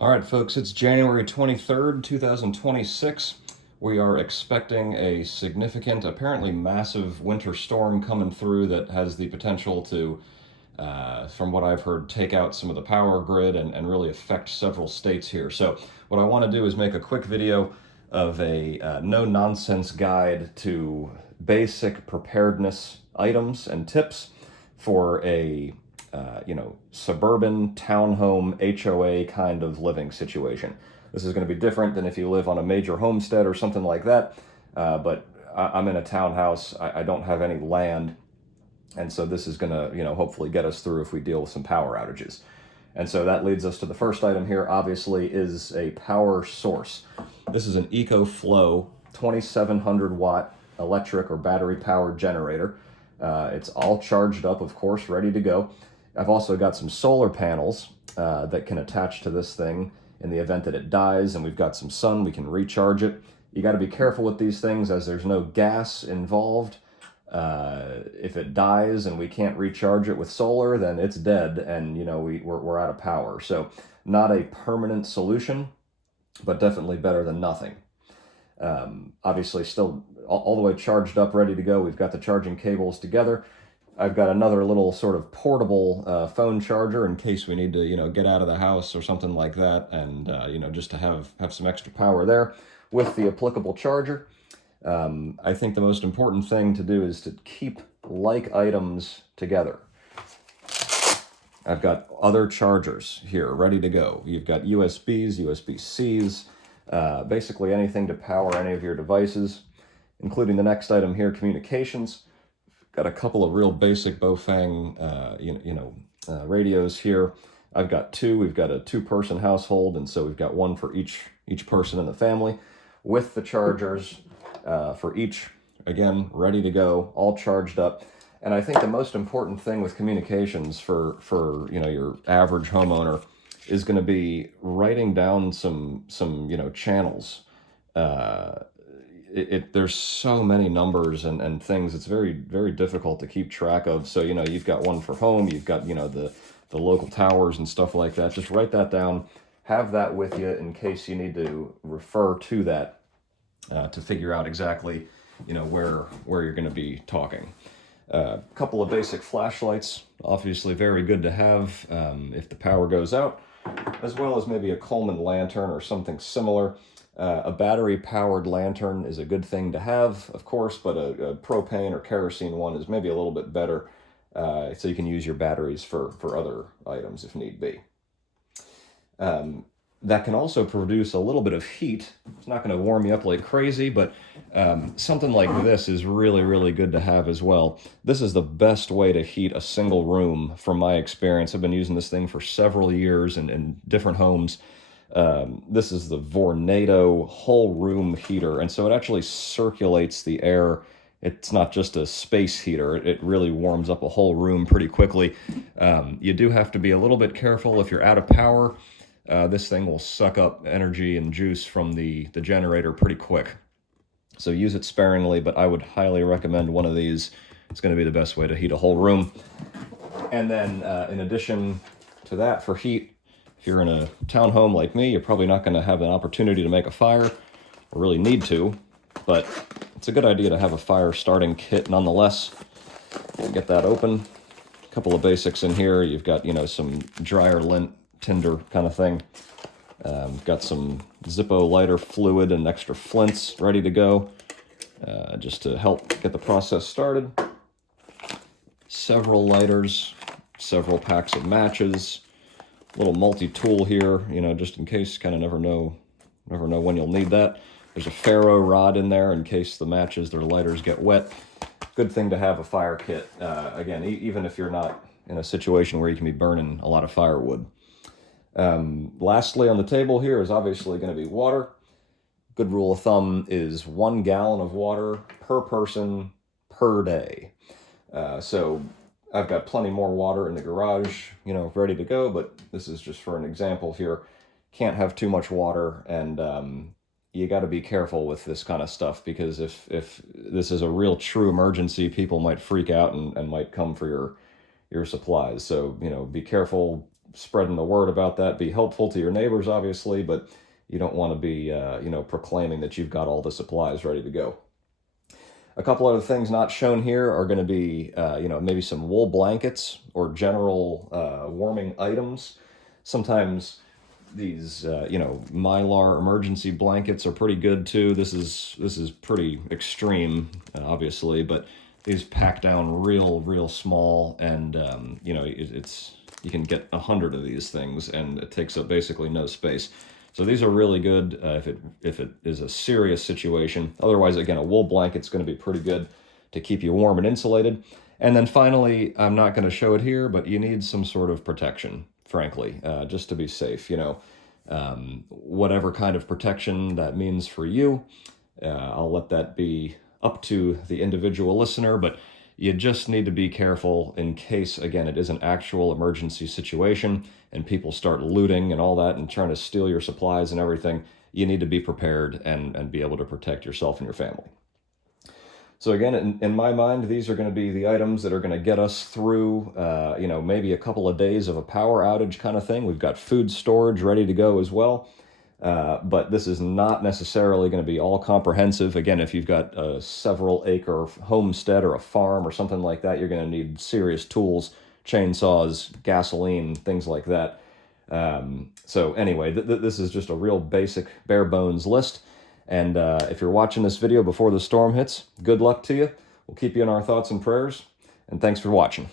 All right, folks, it's January 23rd, 2026. We are expecting a significant, apparently massive winter storm coming through that has the potential to, from what I've heard, take out some of the power grid and really affect several states here. So what I want to do is make a quick video of a no-nonsense guide to basic preparedness items and tips for a suburban townhome HOA kind of living situation. This is going to be different than if you live on a major homestead or something like that. But I'm in a townhouse. I don't have any land. And so this is going to, hopefully get us through if we deal with some power outages. And so that leads us to the first item here, obviously, is a power source. This is an EcoFlow 2700 watt electric or battery powered generator. It's all charged up, of course, ready to go. I've also got some solar panels that can attach to this thing in the event that it dies, and we've got some sun, we can recharge it. You got to be careful with these things as there's no gas involved. If it dies and we can't recharge it with solar, then it's dead and we're out of power. So not a permanent solution, but definitely better than nothing. Obviously still all the way charged up, ready to go. We've got the charging cables together. I've got another little sort of portable phone charger in case we need to, get out of the house or something like that, and just to have some extra power there with the applicable charger. I think the most important thing to do is to keep like items together. I've got other chargers here ready to go. You've got USBs, USB-Cs, basically anything to power any of your devices, including the next item here, communications. Got a couple of real basic Bofang, radios here. I've got two. We've got a two-person household, and so we've got one for each person in the family, with the chargers for each. Again, ready to go, all charged up. And I think the most important thing with communications for your average homeowner is going to be writing down some channels. There's so many numbers and things. It's very, very difficult to keep track of. So, you've got one for home, you've got, the local towers and stuff like that. Just write that down, have that with you in case you need to refer to that to figure out exactly, where you're going to be talking. A couple of basic flashlights, obviously very good to have if the power goes out, as well as maybe a Coleman lantern or something similar. A battery-powered lantern is a good thing to have, of course, but a propane or kerosene one is maybe a little bit better, so you can use your batteries for other items if need be. That can also produce a little bit of heat. It's not going to warm you up like crazy, but something like this is really, really good to have as well. This is the best way to heat a single room from my experience. I've been using this thing for several years in different homes. This is the Vornado whole room heater, and so it actually circulates the air. It's not just a space heater. It really warms up a whole room pretty quickly. You do have to be a little bit careful if you're out of power. This thing will suck up energy and juice from the generator pretty quick. So use it sparingly, but I would highly recommend one of these. It's going to be the best way to heat a whole room. And then in addition to that, for heat, if you're in a townhome like me, you're probably not going to have an opportunity to make a fire, or really need to, but it's a good idea to have a fire starting kit nonetheless. Get that open. A couple of basics in here. You've got, some dryer lint, tinder kind of thing. Got some Zippo lighter fluid and extra flints ready to go, just to help get the process started. Several lighters, several packs of matches, little multi-tool here, just in case. Kind of never know when you'll need that. There's a ferro rod in there in case the matches, their lighters get wet. Good thing to have a fire kit, again, even if you're not in a situation where you can be burning a lot of firewood. Lastly on the table here is obviously going to be water. Good rule of thumb is 1 gallon of water per person per day. So I've got plenty more water in the garage, ready to go, but this is just for an example here. Can't have too much water, and you got to be careful with this kind of stuff, because if this is a real true emergency, people might freak out and might come for your supplies. So, be careful. spreading the word about that. Be helpful to your neighbors, obviously, but you don't want to be, proclaiming that you've got all the supplies ready to go. A couple other things not shown here are going to be, maybe some wool blankets or general warming items. Sometimes these, Mylar emergency blankets are pretty good too. This is pretty extreme, obviously, but these pack down real small, and it's you can get 100 of these things, and it takes up basically no space. So these are really good if it is a serious situation. Otherwise, again, a wool blanket's going to be pretty good to keep you warm and insulated. And then finally, I'm not going to show it here, but you need some sort of protection, frankly, just to be safe. Whatever kind of protection that means for you, I'll let that be up to the individual listener, but you just need to be careful in case, again, it is an actual emergency situation and people start looting and all that and trying to steal your supplies and everything. You need to be prepared and be able to protect yourself and your family. So again, in my mind, these are going to be the items that are going to get us through, maybe a couple of days of a power outage kind of thing. We've got food storage ready to go as well. But this is not necessarily going to be all comprehensive. Again, if you've got a several acre homestead or a farm or something like that, you're going to need serious tools, chainsaws, gasoline, things like that. So anyway, this is just a real basic, bare bones list. And if you're watching this video before the storm hits, good luck to you. We'll keep you in our thoughts and prayers. And thanks for watching.